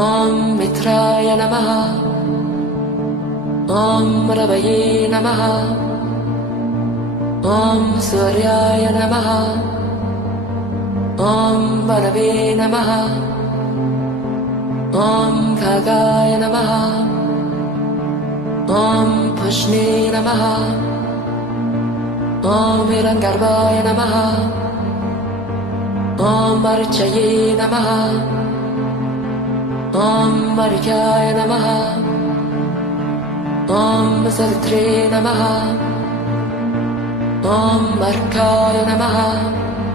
ॐ मित्राय नमः। ॐ रवये नमः। ॐ सूर्याय नमः। ॐ वरवे नमः। ॐ खगाय नमः। ॐ पुष्णे नमः। ॐ हिरण्यगर्भाय नमः। ॐ अर्चये नमः। ॐ मर्याय नमः। ॐ सवित्रे नमः। ॐ अर्काय नमः।